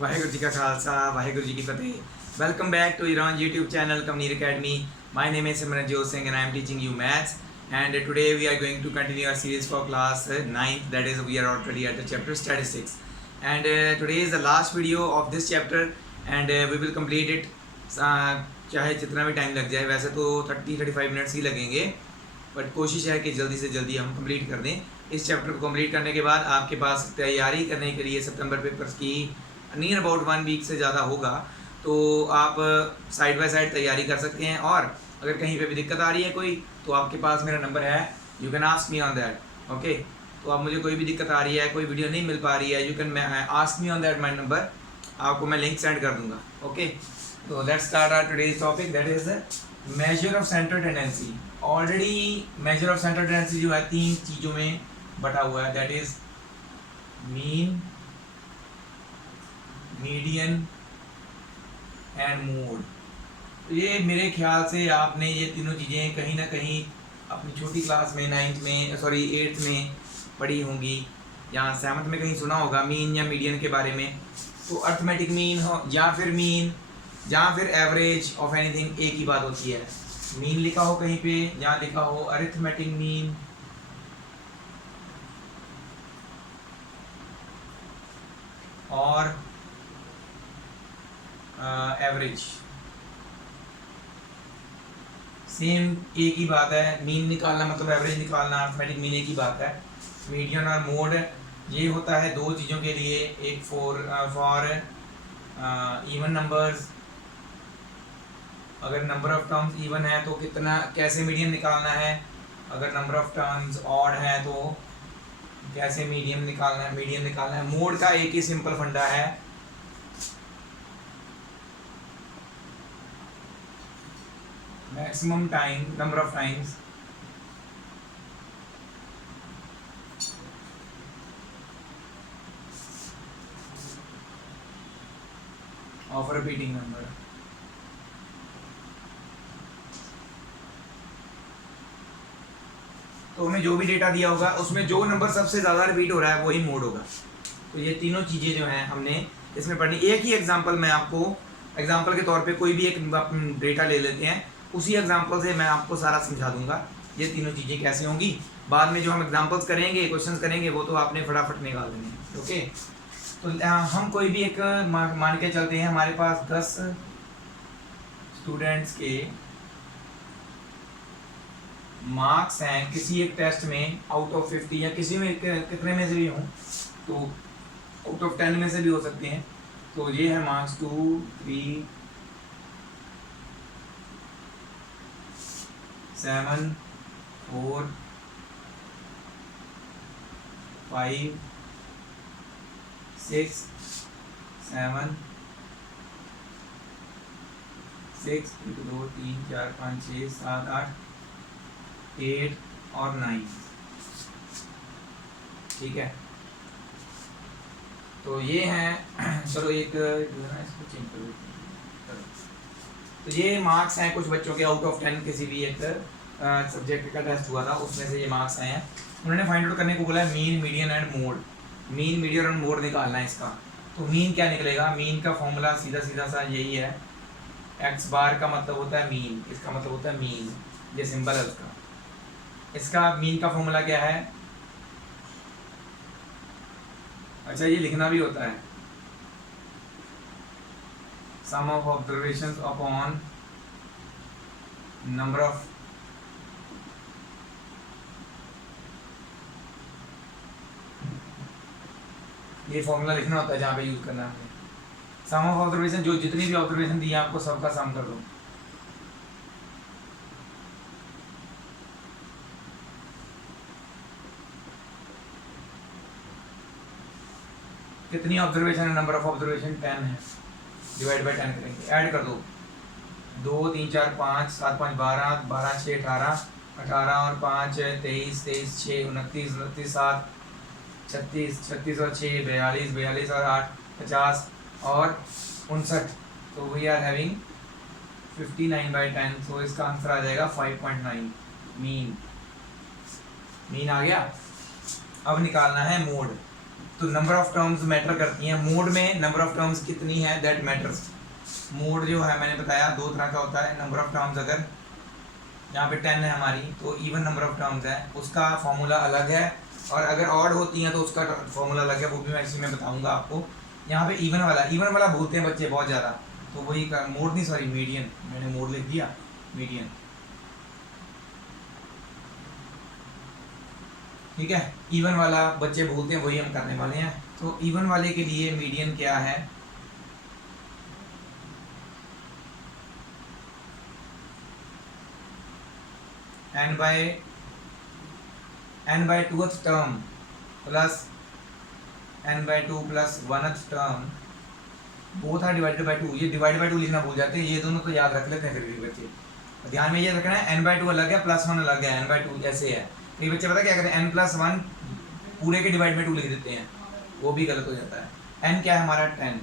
वाहेगुरु जी का खालसा वाहेगुरु जी की फतेह। Welcome back to your on YouTube channel Kamneer academy. My name is Simranjot Singh and I am teaching you maths, and today we are going to continue our series for class 9th, that is we are already at the chapter statistics, and today is the last video of this chapter and we will complete it, चाहे जितना भी time लग जाए। वैसे तो 30-35 minutes ही लगेंगे, but कोशिश है कि जल्दी से जल्दी हम कंप्लीट कर दें। इस चैप्टर को कंप्लीट करने के बाद आपके पास तैयारी करने के लिए सितंबर पेपर्स की नियर अबाउट 1 वीक से ज़्यादा होगा, तो आप साइड बाय साइड तैयारी कर सकते हैं। और अगर कहीं पे भी दिक्कत आ रही है कोई, तो आपके पास मेरा नंबर है, you can ask me on that. Okay, तो आप मुझे कोई भी दिक्कत आ रही है, कोई वीडियो नहीं मिल पा रही है, you can ask me on that my number, आपको मैं लिंक सेंड कर दूंगा। ओके, तो let's start our today's topic, that is measure of central tendency. Already measure of central tendency जो है 3 चीज़ों में बटा हुआ है, that is mean, median and mode. तो ये मेरे ख्याल से आपने ये तीनों चीज़ें कहीं ना कहीं अपनी छोटी क्लास में 8th में पढ़ी होंगी, या 7th में कहीं सुना होगा मीन या मीडियन के बारे में। तो अर्थमेटिक मीन हो या फिर मीन या फिर एवरेज ऑफ एनीथिंग, एक ही बात होती है। मीन लिखा हो कहीं पे, या लिखा हो अरिथमेटिक मीन, और एवरेज, सेम एक ही बात है। मीन निकालना मतलब एवरेज निकालना, अर्थमेटिक मीन एक ही बात है। मीडियन और मोड ये होता है 2 चीज़ों के लिए, एक फॉर इवन नंबर्स, अगर नंबर ऑफ टर्म्स इवन है तो कितना कैसे मीडियन निकालना है, अगर नंबर ऑफ टर्म्स ऑड है तो कैसे मीडियन निकालना है। मोड का एक ही सिंपल फंडा है, maximum time, number of times of repeating number. तो हमें जो भी डेटा दिया होगा उसमें जो नंबर सबसे ज़्यादा रिपीट हो रहा है वही मोड होगा। तो ये तीनों चीज़ें जो हैं हमने इसमें पढ़नी। एक ही एग्जांपल मैं आपको, एग्जांपल के तौर पे कोई भी एक डेटा ले लेते हैं, उसी एग्जांपल से मैं आपको सारा समझा दूंगा ये तीनों चीज़ें कैसे होंगी। बाद में जो हम एग्जांपल्स करेंगे, क्वेश्चन करेंगे, वो तो आपने फटाफट निकाल देने हैं। ओके, तो हम कोई भी एक मान के चलते हैं, हमारे पास 10 स्टूडेंट्स के मार्क्स हैं किसी एक टेस्ट में आउट ऑफ 50, या किसी में कितने में से भी हों, तो आउट ऑफ 10 में से भी हो सकते हैं। तो ये है मार्क्स 2, 3, 7, 4, 5, 6, 7, 6, 1, 2, 3, 4, 5, 6, 7, 8, 8 और 9। ठीक है, तो ये हैं, चलो एक जो है ना इसको चेंज कर देते हैं। तो ये मार्क्स हैं कुछ बच्चों के आउट ऑफ 10, किसी भी एक सब्जेक्ट का टेस्ट हुआ था, उसमें से ये मार्क्स आए हैं। उन्होंने फाइंड आउट करने को बोला है mean, median and mode. Mean, median और मोड निकालना है इसका। तो मीन क्या निकलेगा? मीन का फॉर्मूला सीधा सा यही है, एक्स बार का मतलब होता है मीन, इसका मतलब होता है मीन, ये सिंबल है उसका। इसका मीन का फॉर्मूला क्या है? अच्छा, ये लिखना भी होता है, sum of observations upon number of ये फॉर्मूला लिखना होता है जहाँ पे यूज करना है। सम ऑफ ऑब्जर्वेशन, जो जितनी भी ऑब्जर्वेशन दी है आपको सबका सम कर दो। कितनी ऑब्जर्वेशन है? नंबर ऑफ ऑब्जर्वेशन 10 है, डिवाइड बाय 10 करेंगे, ऐड कर दो। 2, 3, 4, 5, 7, 5, 12, 12, 6, 18, 18 और 5, 23, 23, 6, 29, 29, 7, 36, 36 और 6, 42, 42 और 8, 50 और 59। तो वी आर हैविंग 59/10, तो इसका आंसर आ जाएगा 5.9 मीन। मीन आ गया। अब निकालना है मोड। तो नंबर ऑफ टर्म्स मैटर करती हैं। मोड में नंबर ऑफ टर्म्स कितनी है दैट मैटर्स। मोड जो है मैंने बताया दो तरह का होता है। नंबर ऑफ टर्म्स अगर यहाँ पे 10 है हमारी तो इवन नंबर ऑफ टर्म्स है, उसका फॉर्मूला अलग है। और अगर ऑड होती हैं तो उसका फॉर्मूला अलग है, वो भी मैं इसी में बताऊंगा आपको। यहाँ पे इवन वाला भूलते हैं बच्चे बहुत ज़्यादा, तो वही मोड नहीं सॉरी मीडियन, मैंने मोड लिख दिया, मीडियन। ठीक है, इवन वाला बच्चे भूलते हैं, वही हम करने वाले हैं। तो इवन वाले के लिए मीडियन क्या है, n by 2th term plus n by 2 plus 1th term both are divided by 2। ये डिवाइड बाय 2 लिखना भूल जाते हैं, ये दोनों तो याद रख लेते हैं फिर भी बच्चे। ध्यान में ये रखना है n by 2 अलग है, प्लस 1 अलग है, n by 2 ऐसे है। ये बच्चे पता क्या करते हैं, n प्लस 1 पूरे के डिवाइड में 2 लिख देते हैं, वो भी गलत हो जाता है। n क्या है हमारा 10,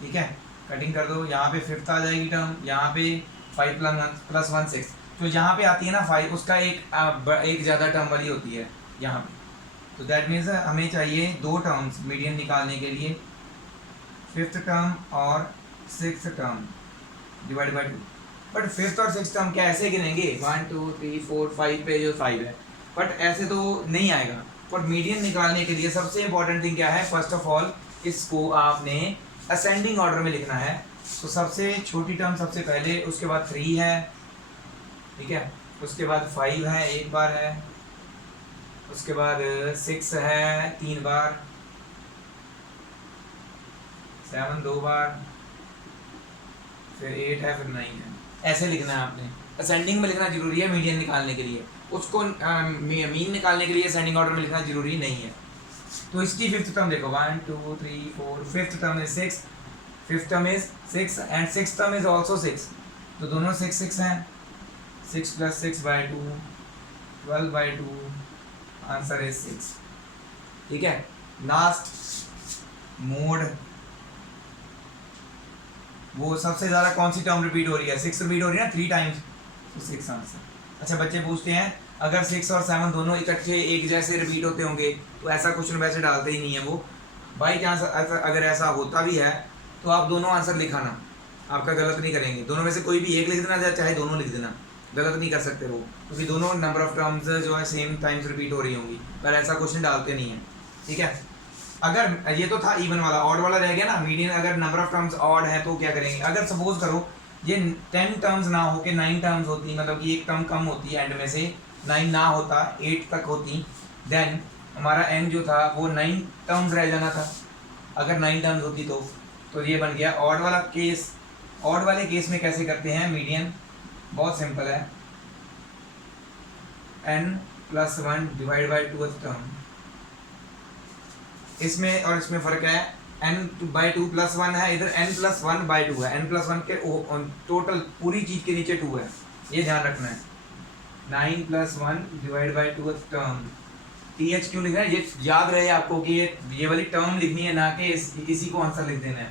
ठीक है। कटिंग कर दो, यहाँ पे 5th आ जाएगी टर्म, यहाँ पे 5 प्लस 1 6। तो यहाँ पे आती है ना 5, उसका एक ज़्यादा टर्म वाली होती है यहाँ पे। तो दैट मीन्स हमें चाहिए दो टर्म्स मीडियन निकालने के लिए, 5th टर्म और 6th term divide by 2। But 5th और 6th टर्म क्या ऐसे गिनेंगे 1 2 3 4 5 पे जो 5 है, बट ऐसे तो नहीं आएगा। पर मीडियन निकालने के लिए सबसे इंपॉर्टेंट थिंग क्या है, फर्स्ट ऑफ ऑल इसको आपने असेंडिंग ऑर्डर में लिखना है। तो सबसे छोटी टर्म सबसे पहले, उसके बाद 3 है, ठीक है, उसके बाद 5 है एक बार है, उसके बाद 6 है 3 बार, 7 2 बार, फिर 8 है, फिर 9 है। ऐसे लिखना है आपने, असेंडिंग में लिखना जरूरी है मीडियन निकालने के लिए। उसको मीन निकालने के लिए असेंडिंग ऑर्डर में लिखना जरूरी नहीं है। तो इसकी 5th टर्म देखो 1 2 3 4, 5th term is 6, 5th term is 6 and 6th term is also 6। तो दोनों 6 6 हैं, 6 plus 6 by 2 12 by 2, answer is 6। ठीक है, लास्ट मोड, वो सबसे ज़्यादा कौन सी टर्म रिपीट हो रही है, 6 रिपीट हो रही है ना 3 टाइम्स, तो 6 आंसर। अच्छा, बच्चे पूछते हैं अगर 6 और 7 दोनों इकट्ठे एक जैसे रिपीट होते होंगे तो ऐसा क्वेश्चन वैसे डालते ही नहीं है वो। बाई चांस अगर ऐसा होता भी है तो आप दोनों आंसर लिखाना, आपका गलत नहीं करेंगे। दोनों में से कोई भी एक लिख देना, चाहे दोनों लिख देना, गलत नहीं कर सकते वो, क्योंकि दोनों नंबर ऑफ टर्म्स जो है सेम टाइम्स रिपीट हो रही होंगी, पर ऐसा क्वेश्चन डालते नहीं है। ठीक है, अगर ये तो था इवन वाला, ऑड वाला रह गया ना मीडियन। अगर नंबर ऑफ टर्म्स ऑड है तो क्या करेंगे, अगर सपोज करो ये 10 टर्म्स ना हो के 9 टर्म्स होती, मतलब कि एक टर्म कम होती है एंड में से, 9 ना होता 8 तक होती, देन हमारा n जो था वो 9 टर्म्स रह जाना था। अगर 9 टर्म्स होती तो ये बन गया ऑड वाला केस। ऑड वाले केस में कैसे करते हैं मीडियन, बहुत सिंपल है, n plus 1 divide by 2th term. इसमें और इसमें फ़र्क है, n बाई 2 प्लस 1 है, इधर n प्लस 1 बाई 2 है, n प्लस 1 के टोटल पूरी चीज़ के नीचे 2 है, ये ध्यान रखना है। 9 plus 1 divide by 2th term. TH क्यों लिख रहे हैं, ये याद रहे आपको कि ये वाली टर्म लिखनी है, ना कि इसी को आंसर लिख देना है।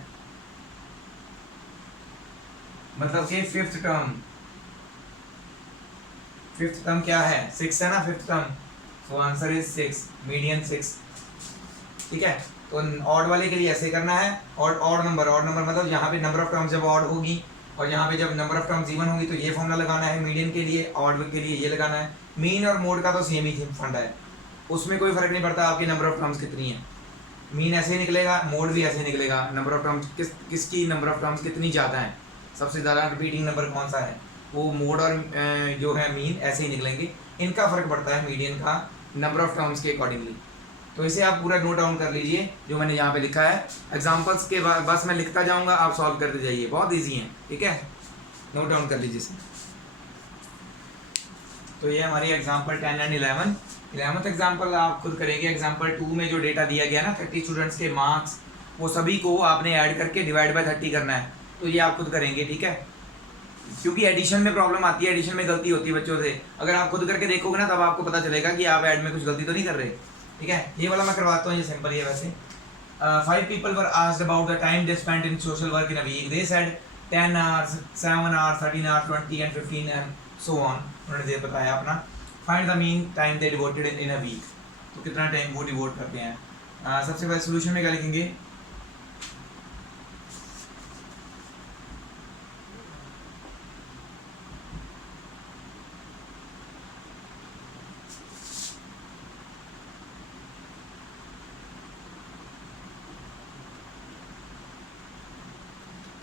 मतलब कि 5th टर्म क्या है, 6 है ना 5th term, so answer is 6, median 6। ठीक है, तो ऑड वाले के लिए ऐसे करना है। ऑड नंबर मतलब यहाँ पे नंबर ऑफ टर्म्स जब ऑड होगी और यहाँ पे जब नंबर ऑफ टर्म्स इवन होगी तो ये फॉर्मूला लगाना है मीडियन के लिए, ऑड के लिए ये लगाना है। मीन और मोड का तो सेम ही फंडा है, उसमें कोई फर्क नहीं पड़ता आपकी नंबर ऑफ टर्म्स कितनी है। मीन ऐसे ही निकलेगा, मोड भी ऐसे ही निकलेगा। नंबर ऑफ टर्म्स किसकी नंबर ऑफ टर्म्स कितनी ज़्यादा है, सबसे ज़्यादा रिपीटिंग नंबर कौन सा है, वो मोड और जो है मीन ऐसे ही निकलेंगे। इनका फ़र्क पड़ता है मीडियन का नंबर ऑफ टर्म्स के अकॉर्डिंगली। तो इसे आप पूरा नोट डाउन कर लीजिए जो मैंने यहाँ पे लिखा है। एग्जांपल्स के बाद बस मैं लिखता जाऊँगा, आप सॉल्व करते जाइए, बहुत इजी है। ठीक है, नोट डाउन कर लीजिए इसे। तो ये हमारी एग्जांपल 10 एंड 11th एग्जांपल आप खुद करेंगे। एग्जांपल 2 में जो डेटा दिया गया ना 30 स्टूडेंट्स के मार्क्स, वो सभी को आपने ऐड करके डिवाइड बाय 30 करना है, तो ये आप खुद करेंगे। ठीक है, क्योंकि एडिशन में प्रॉब्लम आती है, एडिशन में गलती होती है बच्चों से। अगर आप खुद करके देखोगे ना तब आपको पता चलेगा कि आप ऐड में कुछ गलती तो नहीं कर रहे। ठीक है, ये वाला मैं करवाता हूँ, ये सिंपल ही है वैसे। 5 people were asked about the time they spent in social work in a week. They said 10 hours, 7 hours, 13 hours, 20 and 15 and so on. उन्होंने दे बताया अपना. Find the mean time they devoted in a week. तो कितना time वो devote करते हैं. सबसे पहले सोल्यूशन में क्या लिखेंगे?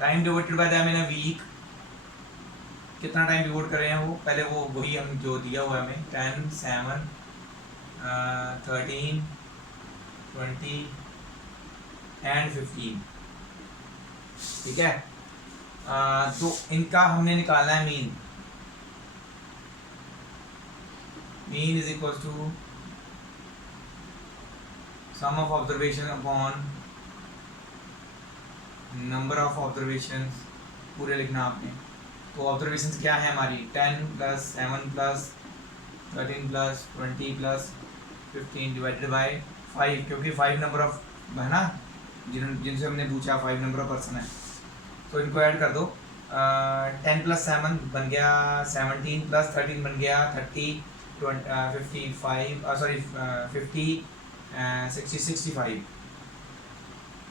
Time devoted by them in a week. कितना टाइम डिवोट कर रहे हैं वो? पहले वो वही हम जो दिया हुआ है हमें 10, 7, 13, 20 एंड 15. ठीक है. तो इनका हमने निकालना है mean. Mean is equal to sum of observation upon number of observation. पूरे लिखना आपने. तो ऑब्जर्वेशन क्या है हमारी? 10 + 7 + 13 + 20 + 15 डिवाइडेड बाय 5, क्योंकि 5 नंबर ऑफ है ना जिनसे हमने पूछा 5 नंबर ऑफ पर्सन है. तो इनको ऐड कर दो. 10 + 7 बन गया 17 + 13 बन गया 30, 55 सॉरी 50 60 65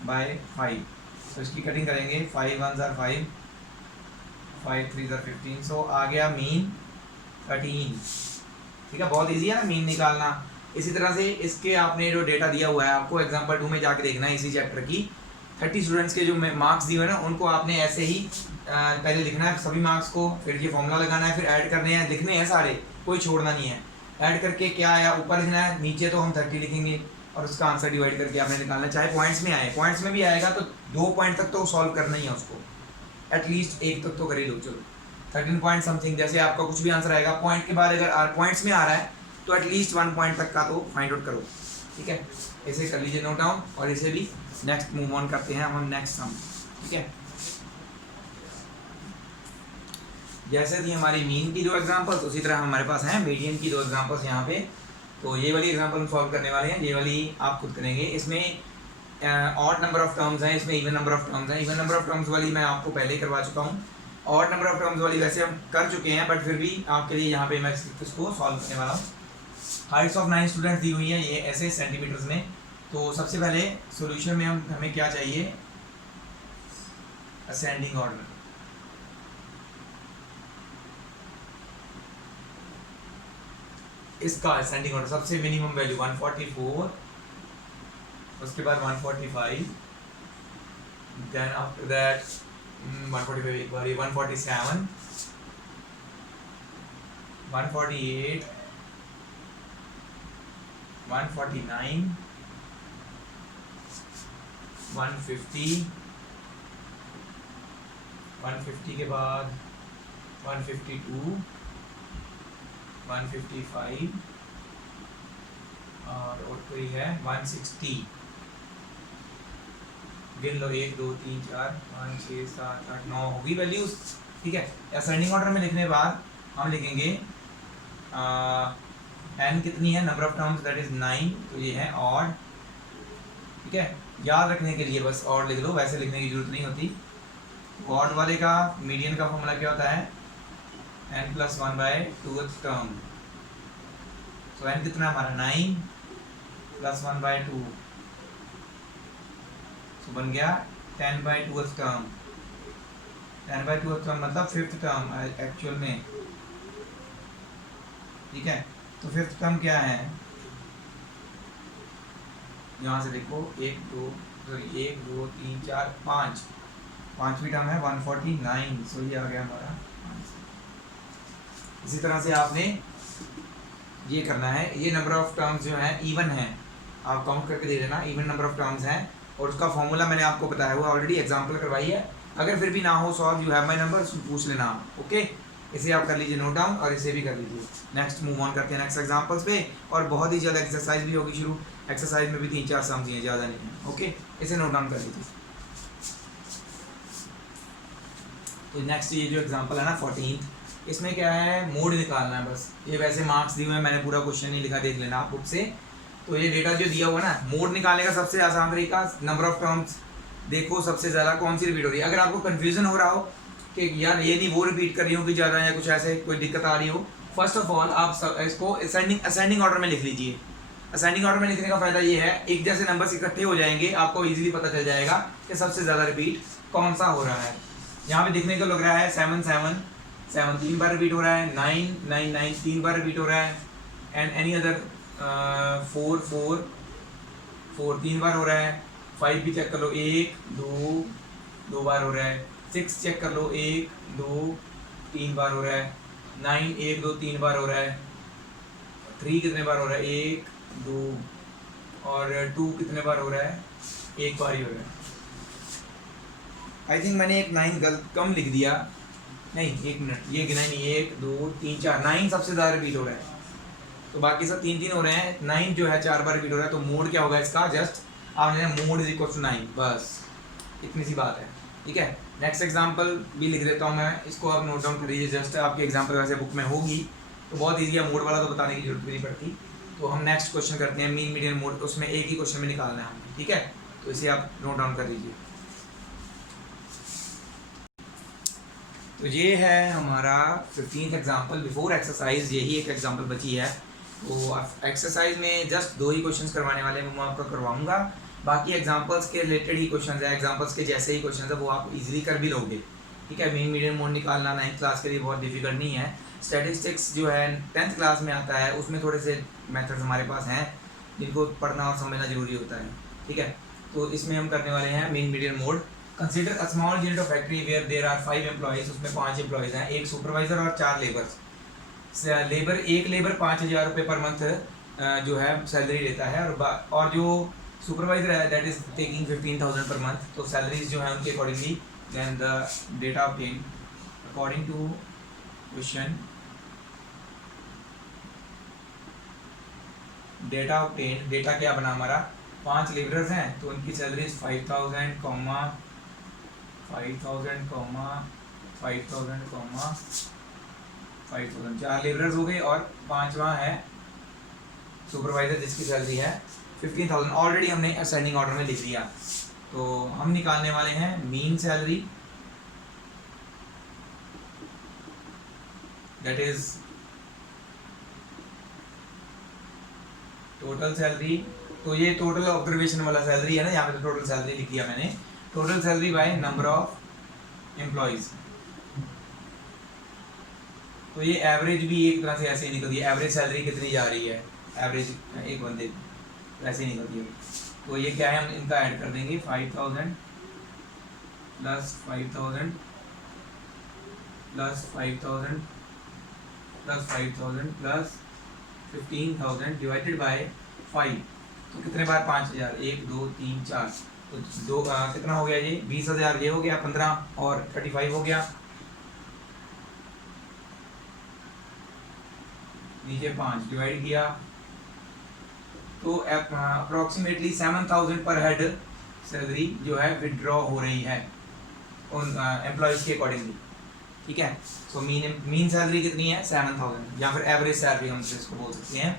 बाय 5. तो इसकी कटिंग करेंगे. 5 1 * 5, 5 3 * 15. सो आ गया मीन 13. ठीक है. बहुत इजी है ना मीन निकालना. इसी तरह से इसके आपने जो डेटा दिया हुआ है आपको एग्जांपल 2 में जाके देखना है. इसी चैप्टर की 30 स्टूडेंट्स के जो मार्क्स दिए हुए हैं ना उनको आपने ऐसे ही पहले लिखना है सभी मार्क्स को. फिर ये फॉर्मूला लगाना है. फिर ऐड करने हैं. लिखने हैं सारे, कोई छोड़ना नहीं है. ऐड करके क्या आया ऊपर लिखना है. नीचे तो हम 30 लिखेंगे और उसका आंसर डिवाइड करके आपने निकालना. चाहे पॉइंट्स में आए, पॉइंट्स में भी आएगा तो 2 पॉइंट तक तो सॉल्व करना ही है उसको. एटलीस्ट 1 तक तो कर ही लो. चलो 13 पॉइंट समथिंग जैसे आपका कुछ भी आंसर आएगा पॉइंट के बाद अगर पॉइंट्स में आ रहा है तो एटलीस्ट 1 पॉइंट तक का तो फाइंड आउट करो. ठीक है. इसे कर लीजिए नोट डाउन और इसे भी नेक्स्ट मूव ऑन करते हैं हम नेक्स्ट सम. ठीक है. जैसे थी हमारी मीन की 2 एग्जांपल्स उसी तरह हमारे पास हैं मीडियन की 2 एग्जांपल्स यहाँ पे. तो ये वाली एग्जांपल हम सॉल्व करने वाले हैं. ये वाली आप खुद करेंगे. इसमें ऑड नंबर ऑफ टर्म्स हैं, इसमें इवन नंबर ऑफ टर्म्स हैं. इवन नंबर ऑफ टर्म्स वाली मैं आपको पहले ही करवा चुका हूँ. ऑड नंबर ऑफ टर्म्स वाली वैसे हम कर चुके हैं बट फिर भी आपके लिए यहाँ पे मैं इसको सॉल्व करने वाला हूँ. हाइट्स ऑफ 9 स्टूडेंट्स दी हुई है ये ऐसे सेंटीमीटर्स में. तो सबसे पहले सॉल्यूशन में हमें क्या चाहिए? Ascending order. इसका असेंडिंग ऑर्डर सबसे मिनिमम वैल्यू 144, उसके बाद 145, देन आफ्टर दैट 145 एक बार 147, 148, 149, 150, 150 के बाद 152, 155 और कोई है 160. गिन लो 1 2 3 4 5 6 7 8 9 होगी वैल्यूज. ठीक है. असेंडिंग ऑर्डर में लिखने के बाद हम लिखेंगे n कितनी है number of terms that is 9. तो ये है ऑड. ठीक है. याद रखने के लिए बस ऑड लिख लो, वैसे लिखने की जरूरत नहीं होती. ऑड वाले का मीडियन का फॉर्मूला क्या होता है? n + 1/2th term. तो n कितना हमारा 9 + 1/2. तो बन गया 10/2th टर्म. 10/2th टर्म मतलब 5th टर्म एक्चुअल में. ठीक है. तो 5th टर्म क्या है? यहाँ से देखो 1 2 3 4 5. 5वीं टर्म है 149. सो ये आ गया हमारा. इसी तरह से आपने ये करना है. ये नंबर ऑफ टर्म्स जो हैं इवन है, आप काउंट करके दे देना. इवन नंबर ऑफ टर्म्स हैं और उसका फॉर्मूला मैंने आपको बताया हुआ ऑलरेडी, एग्जांपल करवाई है. अगर फिर भी ना हो solve you have my number, पूछ लेना. ओके. इसे आप कर लीजिए नोट डाउन और इसे भी कर लीजिए. नेक्स्ट मूव ऑन करते हैं नेक्स्ट एग्जांपल्स पे. और बहुत ही जल्द एक्सरसाइज भी होगी शुरू. एक्सरसाइज में भी 3-4 सम्स हैं, ज़्यादा नहीं है. ओके. इसे नोट डाउन कर लीजिए. तो नेक्स्ट ये जो एग्जांपल है ना 14, इसमें क्या है? मोड निकालना है बस. ये वैसे मार्क्स दिए हुए हैं, मैंने पूरा क्वेश्चन नहीं लिखा, देख लेना आप बुक से. तो ये डेटा जो दिया हुआ ना, मोड निकालने का सबसे आसान तरीका, नंबर ऑफ टर्म्स देखो सबसे ज़्यादा कौन सी रिपीट हो रही है। अगर आपको कन्फ्यूजन हो रहा हो कि यार ये नहीं वो रिपीट कर रही हूँ कि ज़्यादा या कुछ ऐसे कोई दिक्कत आ रही हो, फर्स्ट ऑफ ऑल आप इसको असेंडिंग ऑर्डर में लिख लीजिए। असेंडिंग ऑर्डर में लिखने का फायदा ये है, एक जैसे नंबर्स इकट्ठे हो जाएंगे, आपको इजीली पता चल जाएगा कि सबसे ज़्यादा रिपीट कौन सा हो रहा है। यहाँ पे दिखने को लग रहा है 7 7 7 3 बार रिपीट हो रहा है, 9 9 9 3 बार रिपीट हो रहा है, एंड एनी अदर 4 4 4 3 बार हो रहा है। 5 भी चेक कर लो, 1 2 बार हो रहा है। 6 चेक कर लो, 1 2 3 बार हो रहा है। 9 1 2 3 बार हो रहा है। 3 कितने बार हो रहा है, 1 2, और 2 कितने बार हो रहा है, एक बार ही हो रहा है। आई थिंक मैंने एक 9 गलत कम लिख दिया, नहीं एक मिनट, ये गिना नहीं, 1 2 3 4, 9 सबसे ज़्यादा रिपीट हो रहा है, तो बाकी सब 3 3 हो रहे हैं। 9 जो है 4 बार रिपीट हो रहा है, तो मोड क्या होगा इसका, जस्ट आपने मोड इज इक्वल टू 9, बस इतनी सी बात है। ठीक है, नेक्स्ट एग्जांपल भी लिख देता हूँ मैं, इसको आप नोट डाउन कर लीजिए। जस्ट आपकी एग्जांपल वैसे बुक में होगी तो बहुत ईजी है, मोड वाला तो बताने की जरूरत भी नहीं पड़ती। तो हम नेक्स्ट क्वेश्चन करते हैं, मीन मीडियन मोड, उसमें एक ही क्वेश्चन में निकालना है हमें। ठीक है, तो इसे आप नोट डाउन कर लीजिए। तो ये है हमारा 15th एग्जाम्पल बिफोर एक्सरसाइज, यही एक एग्जाम्पल बची है। तो एक्सरसाइज में जस्ट 2 ही क्वेश्चंस करवाने वाले हैं, मैं आपका करवाऊंगा। बाकी एग्जाम्पल्स के रिलेटेड ही क्वेश्चंस है, एग्जाम्पल्स के जैसे ही क्वेश्चंस है वो आप इजीली कर भी लोगे। ठीक है, मीन मीडियन मोड निकालना 9th क्लास के लिए बहुत डिफिकल्ट नहीं है। स्टैटिस्टिक्स जो है 10th क्लास में आता है, उसमें थोड़े से मेथड्स हमारे पास हैं जिनको पढ़ना और समझना जरूरी होता है। ठीक है, तो इसमें हम करने वाले हैं mean median mode. Consider a small unit of factory where there are 5 employees, उसमें 5 एम्प्लॉइज हैं, एक सुपरवाइजर और 4 लेबर्स। एक लेबर 5,000 रुपये पर मंथ जो है सैलरी लेता है, और जो सुपरवाइजर है that is taking 15,000 per month. तो सैलरीज जो है उनके accordingly then the data obtain according to question, data obtain, data क्या बना हमारा, 5 लेबरर्स हैं तो उनकी सैलरीज 5,000 5,000 5,000 5,000, 4 लेबरर्स हो गए, और 5वां है सुपरवाइजर जिसकी सैलरी है 15,000। ऑलरेडी हमने असेंडिंग ऑर्डर में लिख दिया। तो हम निकालने वाले हैं mean salary, that is total salary. तो ये टोटल ऑब्जर्वेशन वाला सैलरी है ना, यहाँ पे तो टोटल सैलरी लिख दिया मैंने, total salary by number of employees. तो ये एवरेज भी एक तरह से ऐसे ही निकलती है, एवरेज सैलरी कितनी जा रही है, एवरेज एक बंदे ऐसे ही निकलती है। तो ये क्या है, हम इनका ऐड कर देंगे 5,000 plus 5,000 plus 5,000 plus 5,000 plus 15,000 divided by 5। तो कितने बार 5,000, 1 2 3 4, तो दो कितना हो गया ये 20,000, ये हो गया 15 और 35 हो गया, नीचे 5 डिवाइड किया, तो अप्रोक्सीमेटली 7,000 पर हेड सैलरी जो है विड्रॉ हो रही है उन एम्प्लॉयज़ के अकॉर्डिंगली। ठीक है, सो मीन सैलरी कितनी है 7,000, या फिर एवरेज सैलरी हम इसको बोल सकते हैं।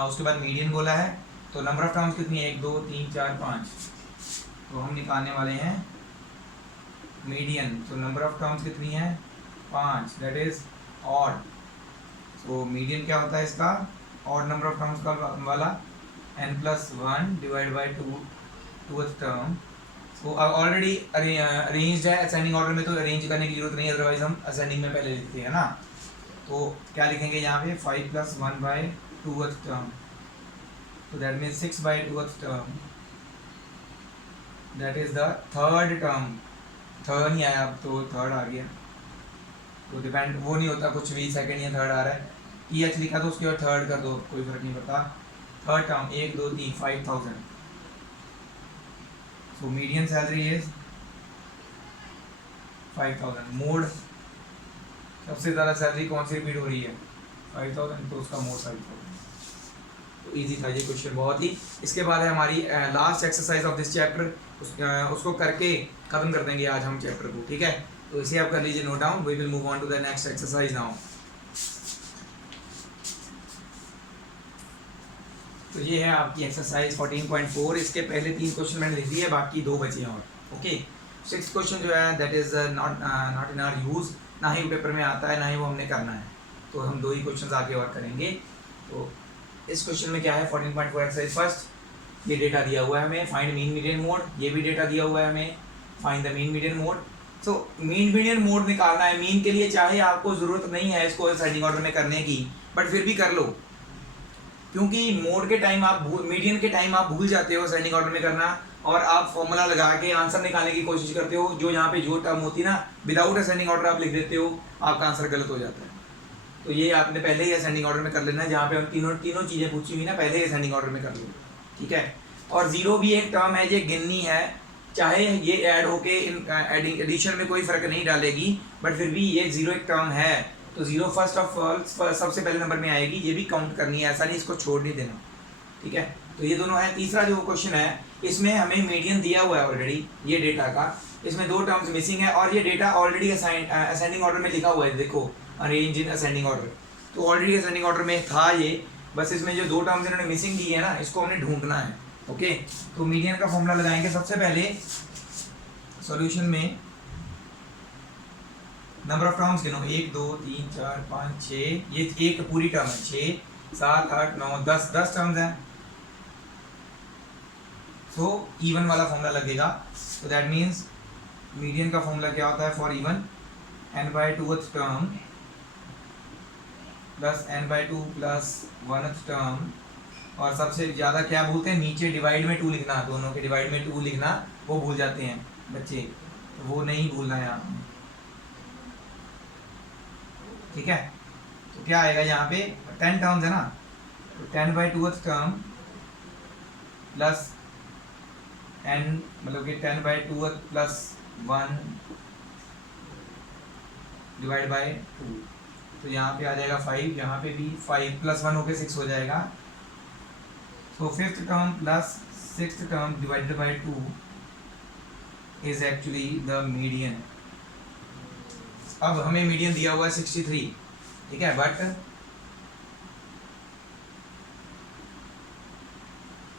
उसके बाद मीडियन बोला है, तो नंबर ऑफ टर्म्स कितनी है 1 2 3 4 5, तो हम निकालने वाले हैं मीडियन। तो नंबर ऑफ टर्म्स कितनी है 5, दैट इज ऑड। तो मीडियन क्या होता है इसका, ऑड नंबर ऑफ टर्म्स का वाला, n+1 डिवाइड बाई 2 टर्म। तो ऑलरेडी अरेंज्ड है असेंडिंग ऑर्डर में, तो अरेंज करने की जरूरत नहीं है, अदरवाइज हम असेंडिंग में पहले लिखते हैं ना। तो क्या लिखेंगे यहाँ पे 5+1 बाई 2 टर्म, तो that means 6 by 2 term, that is the third term. Third नहीं आया, अब तो थर्ड आ गया, तो डिपेंड वो नहीं होता कुछ भी, सेकंड या थर्ड आ रहा है, EH लिखा तो उसके बाद थर्ड कर दो, कोई फर्क नहीं पड़ता। Third term 1 2 3 5,000। So median salary is 5,000। Mode सबसे ज़्यादा सैलरी कौन सी रिपीट हो रही है 5,000, तो उसका मोड 5,000। तो इजी था ये क्वेश्चन बहुत ही। इसके बाद है हमारी last exercise of this chapter, उसको करके ख़त्म कर देंगे आज हम चैप्टर को। ठीक है, तो इसे आप कर लीजिए note down. We will move on to the next exercise now. तो तो ये है आपकी एक्सरसाइज 14.4। इसके पहले 3 क्वेश्चन मैंने लिख दिए, बाकी 2 बचे हैं और। ओके, 6th क्वेश्चन जो है that is not in our use, ना ही पेपर में आता है ना ही वो हमने करना है, तो हम 2 ही क्वेश्चन आगे और करेंगे। तो इस क्वेश्चन में क्या है 14.4 एक्सरसाइज फर्स्ट, ये डेटा दिया हुआ है हमें, फाइंड मीन मीडियन मोड, ये भी डेटा दिया हुआ है हमें, find the mean median mode. So mean median mode निकालना है मीन के लिए, चाहे आपको ज़रूरत नहीं है इसको असेंडिंग ऑर्डर में करने की, बट फिर भी कर लो, क्योंकि मोड के टाइम आप मीडियन के टाइम आप भूल जाते हो असेंडिंग ऑर्डर में करना, और आप फॉर्मूला लगा के आंसर निकालने की कोशिश करते हो, जो यहाँ पे जो टर्म होती है ना विदाउट असेंडिंग ऑर्डर आप लिख देते हो, आपका आंसर गलत हो जाता है। तो ये आपने पहले ही असेंडिंग ऑर्डर में कर लेना है, जहाँ पे हम तीनों चीज़ें पूछी हुई ना पहले ही असेंडिंग ऑर्डर में कर लो, ठीक है। और जीरो भी एक टर्म है, ये गिननी है, चाहे ये ऐड होके एडिशन में कोई फर्क नहीं डालेगी, बट फिर भी ये जीरो एक टर्म है, तो जीरो फर्स्ट ऑफ ऑल सबसे पहले नंबर में आएगी, ये भी काउंट करनी है, ऐसा नहीं इसको छोड़ नहीं देना, ठीक है। तो ये दोनों है। तीसरा जो क्वेश्चन है इसमें हमें मीडियन दिया हुआ है ऑलरेडी, ये डेटा का, इसमें 2 टर्म्स मिसिंग है, और ये डेटा ऑलरेडी असेंडिंग ऑर्डर में लिखा हुआ है, देखो अरेंज इन असेंडिंग ऑर्डर, तो ऑलरेडी असेंडिंग ऑर्डर में था ये, बस इसमें जो 2 टर्म्स इन्होंने मिसिंग दी है ना, इसको हमने ढूंढना है। ओके, तो मीडियन का फॉर्मूला लगाएंगे सबसे पहले सॉल्यूशन में, नंबर ऑफ टर्म्स गिनो, 1 2 3 4 5 6, ये एक पूरी टर्म है, 6 7 8 9 10 टर्म्स हैं, सो इवन वाला फॉर्मूला लगेगा। तो दैट मीन्स मीडियन का फॉर्मूला क्या होता है for even, n/2th term plus n/2 plus 1th term, और सबसे ज़्यादा क्या भूलते हैं, नीचे डिवाइड में 2 लिखना, दोनों के डिवाइड में 2 लिखना वो भूल जाते हैं बच्चे, तो वो नहीं भूलना है आपने, ठीक है। तो क्या आएगा यहाँ पे 10 टर्म्स है ना, तो 10/2th टर्म प्लस n, मतलब कि 10/2th प्लस 1 डिवाइड बाय 2, तो यहाँ पे आ जाएगा 5, यहाँ पे भी 5 प्लस 1 होके 6 हो जाएगा। तो 5th term plus 6th term divided by 2 is actually the median. अब हमें मीडियन दिया हुआ है 63, ठीक है, but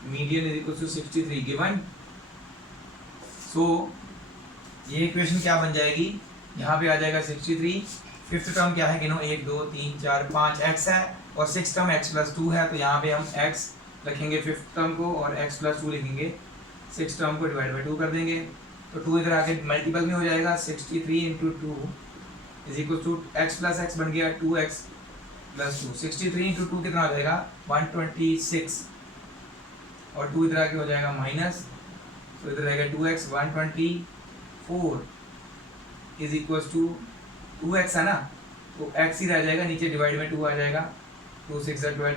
median is equal to 63 given, so ये इक्वेशन क्या बन जाएगी, यहाँ पे आ जाएगा 63, 5th टर्म क्या है गिनो, 1 2 3 4 5 x है, और 6th टर्म x प्लस 2 है, तो यहाँ पे हम x रखेंगे 5th टर्म को, और x प्लस 2 लिखेंगे, 6th टर्म को डिवाइड बाई 2 कर देंगे, तो 2 इधर आके मल्टीपल में हो जाएगा, 63 into 2 is equal to x plus x बन गया 2x प्लस 2, 63 इंटू 2 कितना हो जाएगा 126, और 2 इधर आके हो जाएगा माइनस, तो इधर रहेगा 2x, 124 is equal to 2x है ना, तो x ही रह जाएगा, नीचे डिवाइड में 2 आ जाएगा, 2 6 12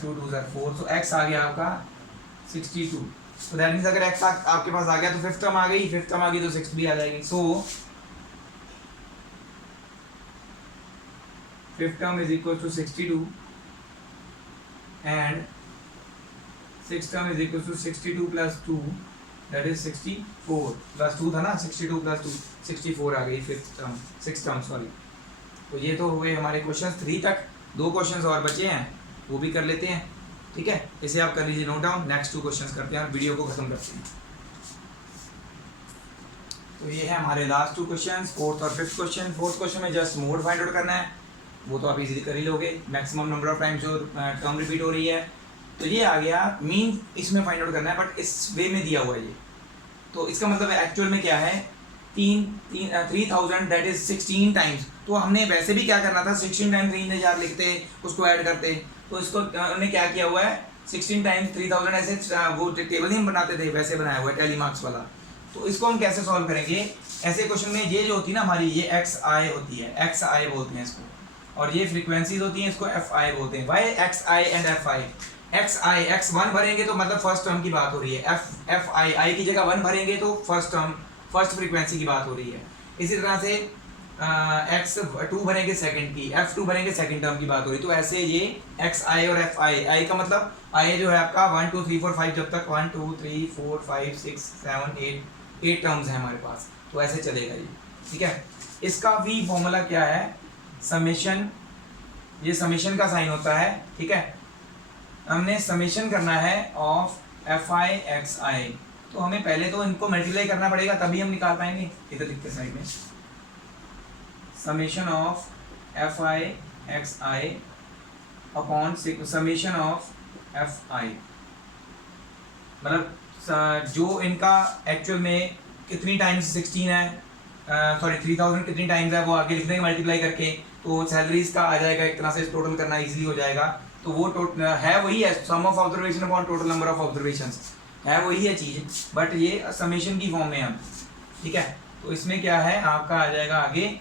2 2 4, तो x आ गया आपका 62। तो दैट मीन्स अगर x आपके पास आ गया तो 5th टर्म आ गई, 5th टर्म आ गई तो 6th भी आ जाएगी। So 5th term is equal to 62 and 6th term is equal to 62 plus 2 that is 64, प्लस 2 था ना, 62 प्लस 2 64 आ गई 5th term 6th term sorry. तो ये तो हुए हमारे क्वेश्चन 3 तक, 2 क्वेश्चन और बचे हैं वो भी कर लेते हैं, ठीक है। इसे आप कर लीजिए नोट डाउन, नेक्स्ट 2 क्वेश्चंस करते हैं और वीडियो को खत्म करते हैं। तो ये है हमारे लास्ट 2 क्वेश्चंस, 4th और 5th क्वेश्चन। 4th क्वेश्चन में जस्ट मोड फाइंड आउट करना है, वो तो आप इजीली कर ही लोगे, मैक्सिमम नंबर ऑफ टाइम्स जो टर्म रिपीट हो रही है। तो ये आ गया मीन, इसमें फाइंड आउट करना है, बट इस वे में दिया हुआ है ये, तो इसका मतलब एक्चुअल में क्या है 3000 दैट इज 16 टाइम्स। तो हमने वैसे भी क्या करना था, 16 टाइम्स 3000 लिखते, उसको ऐड करते, तो इसको उन्होंने क्या किया हुआ है 16 टाइम्स 3000 ऐसे वो टेबल ही हम बनाते थे, वैसे बनाया हुआ है टैली मार्क्स वाला। तो इसको हम कैसे सॉल्व करेंगे, ऐसे क्वेश्चन में ये जो होती है ना हमारी, ये एक्स आई होती है, एक्स आई बोलते हैं इसको, और ये फ्रीक्वेंसीज होती हैं, इसको एफ आई बोलते हैं। Y X I and F I, X I X 1 भरेंगे तो मतलब फर्स्ट टर्म की बात हो रही है, एफ आई आई की जगह 1 भरेंगे तो फर्स्ट टर्म फर्स्ट फ्रीक्वेंसी की बात हो रही है। इसी तरह से एक्स 2 भरेंगे सेकंड की, F2 भरेंगे सेकंड टर्म की बात हो रही है। तो ऐसे ये एक्स आई और एफ आई, आई का मतलब आई जो है आपका 1 2 3 4 5, जब तक 1 2 3 4 5 6 7 8 टर्म्स हैं हमारे पास, तो ऐसे चलेगा ये, ठीक है। इसका भी फॉर्मूला क्या है, समेशन, ये समेशन का साइन होता है, ठीक है। हमने समेशन करना है ऑफ एफ आई एक्स आई, तो हमें पहले तो इनको मल्टीप्लाई करना पड़ेगा तभी हम निकाल पाएंगे। इधर लिखते साइड में summation of F I X I upon summation of F I, मतलब जो इनका एक्चुअल में कितनी टाइम्स 16 है, सॉरी 3000 कितनी टाइम्स है वो आगे लिख देंगे मल्टीप्लाई करके, तो सैलरीज का आ जाएगा एक तरह से, टोटल करना इजीली हो जाएगा। तो वो है वही है, sum of observation upon total number of observations, है वही है चीज़, बट ये समेशन की फॉर्म में हम, ठीक है। तो इसमें क्या है आपका आ जाएगा आगे,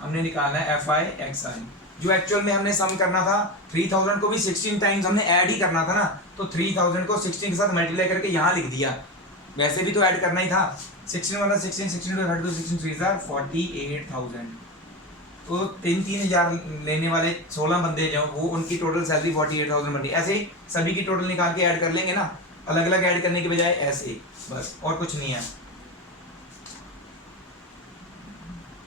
हमने निकालना है एफ आई एक्स आई, जो एक्चुअल में हमने सम करना था 3000 को भी 16 टाइम्स हमने ऐड ही करना था ना, तो 3000 को 16 के साथ मल्टीप्लाई करके यहाँ लिख दिया, वैसे भी तो ऐड करना ही था। 16 वाला 16, 16 to 32, 16 3 48,000, तो 3,000 लेने वाले 16 बंदे जो वो उनकी टोटल सैलरी 48,000 बन रही है। ऐसे ही सभी की टोटल निकाल के ऐड कर लेंगे ना, अलग अलग ऐड करने के बजाय ऐसे ही, बस और कुछ नहीं है।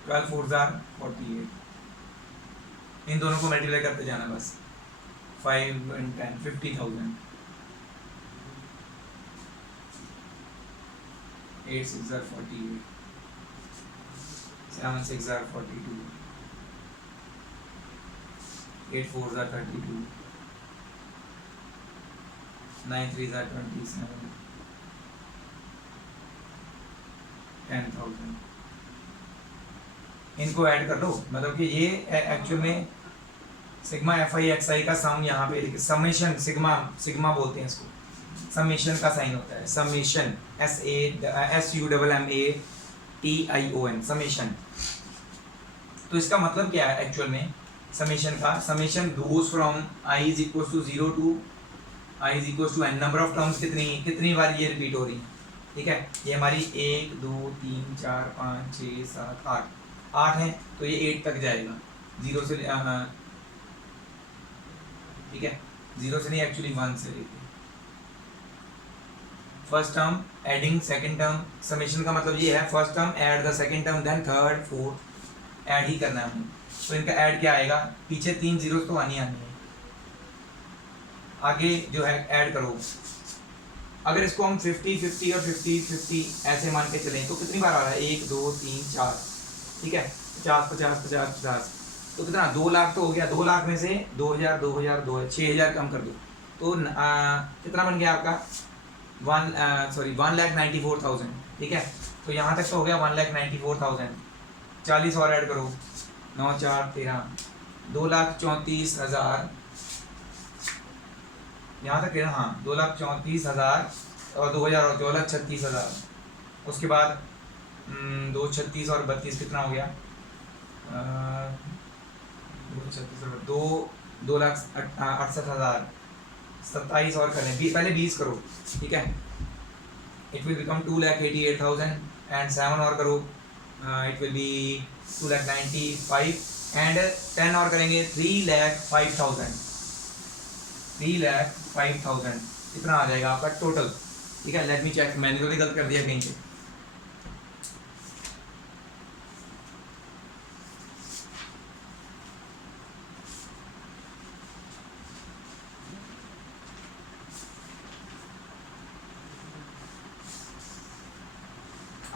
12 4 48, इन दोनों को मल्टीप्लाई करते जाना बस, 5 and 10 50,000, 8 6 48, 7 6 42, 8 4 32, 9 3 27, 10,000। इनको ऐड कर लो, मतलब कि ये एक्चुअल में सिग्मा एफ आई एक्स आई का सम यहाँ पे लिखे, समेशन सिग्मा, सिग्मा बोलते हैं इसको, समेशन का साइन होता है समेशन, SUMMATION, समेशन। तो इसका मतलब क्या है एक्चुअल में समेशन का, summation goes from i is equal to 0 to i is equal to n, number of terms कितनी बार ये रिपीट हो रही है, ठीक है। ये हमारी 1 2 3 4 5 6 7 8 है, तो ये 8 तक जाएगा, 0 से ठीक है, 0 से नहीं एक्चुअली 1 से लेके first term adding second term, summation का मतलब ये है first term add the second term then third fourth, add ही करना है हमें। तो इनका ऐड क्या आएगा, पीछे 3 जीरो तो आनी है, आगे जो है ऐड करो। अगर इसको हम 50 50 और 50 50 ऐसे मान के चलें तो कितनी बार आ रहा है, 1 2 3 4, ठीक है, 50 50 50 50, तो कितना 2 लाख तो हो गया, 2 लाख में से 2000 2000 2000 6000 कम कर दो, तो कितना बन गया आपका 1,94,000, ठीक है। तो यहाँ तक तो हो गया 1,94,000, 40 और ऐड करो, 9 4 13, 2,34,000, यहाँ तक है ना, हाँ 2,34,000 और 2,000 और 2,36,000, उसके बाद 2 36 और 32 कितना हो गया, 2 36 और 2,68,000, 27 और करें, पहले 20 करो, ठीक है, इट विल बिकम 2,88,000 एंड 7 और करो, इट विल बी 2,95,000 एंड 10 और करेंगे 3,05,000, 3,05,000 इतना आ जाएगा आपका टोटल, ठीक है। लेट मी चेक, मैंने तो गलत कर दिया कहीं पे,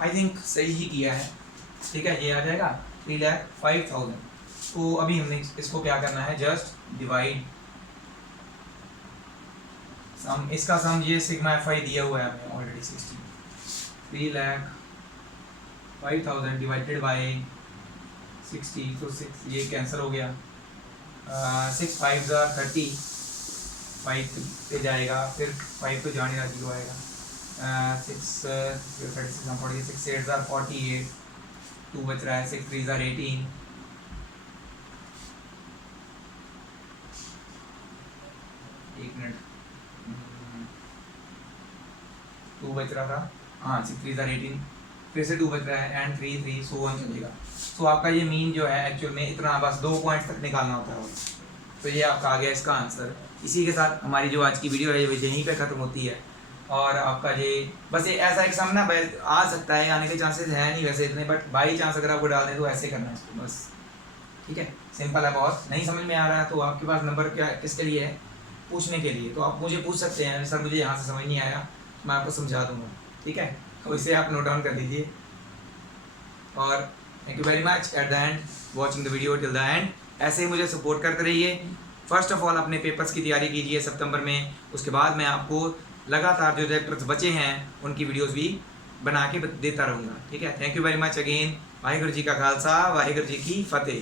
आई थिंक सही ही किया है, ठीक है। ये आ जाएगा 3,05,000। तो अभी हमने इसको क्या करना है, जस्ट डिवाइड सम, इसका सम ये सिग्मा एफ आई दिया हुआ है हमें ऑलरेडी 16, 3,05,000 डिवाइडेड बाय 60, तो 6 ये कैंसिल हो गया, 6 5 30, 5 पे जाएगा, फिर 5 तो जाने का 0 आएगा, 6 36 हम पढ़िए, 6 8 48, 2 बच रहा है, 6 3 18, एक मिनट, 2 बच रहा था, हाँ 6 3 18, फिर से 2 बच रहा है एंड 3 3 सो 1 चलेगा। तो आपका ये मीन जो है एक्चुअल में इतना, बस 2 पॉइंट्स तक निकालना होता है, तो ये आपका आ गया इसका आंसर। इसी के साथ हमारी जो आज की वीडियो है यहीं पे ख़त्म होती है, और आपका ये बस ये ऐसा एक सम ना आ सकता है, आने के चांसेस है नहीं वैसे इतने, बट बाई चांस अगर आपको डाल दें तो ऐसे करना है इसको बस, ठीक है, सिंपल है बहुत। नहीं समझ में आ रहा है तो आपके पास नंबर क्या किसके लिए है, पूछने के लिए, तो आप मुझे पूछ सकते हैं सर मुझे यहाँ से समझ नहीं आया, मैं आपको समझा दूँगा, ठीक है। तो इसे आप नोट डाउन कर लीजिए। और thank you very much at the end watching the video till the end. ऐसे ही मुझे सपोर्ट करते रहिए। फर्स्ट ऑफ ऑल अपने पेपर्स की तैयारी कीजिए सितंबर में, उसके बाद मैं आपको लगातार जो चैप्टर्स बचे हैं उनकी वीडियोस भी बना के देता रहूँगा, ठीक है। Thank you very much again. Waheguru ji का खालसा, वाहिगुरू जी की फतेह।